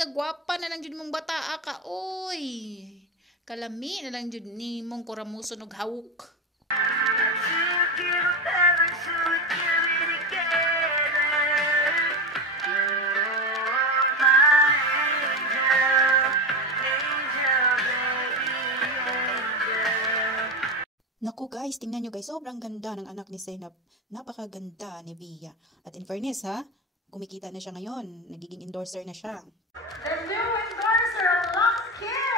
kagwapa na lang jud mong bataa ka, oy. Kalami na lang jud ni mong kuramuson og hawok. Naku guys, tingnan nyo guys, sobrang ganda ng anak ni Zainab. Napakaganda ni Bia. At in fairness ha, kumikita na siya ngayon. Nagiging endorser na siya. The new endorser of Lux Kids!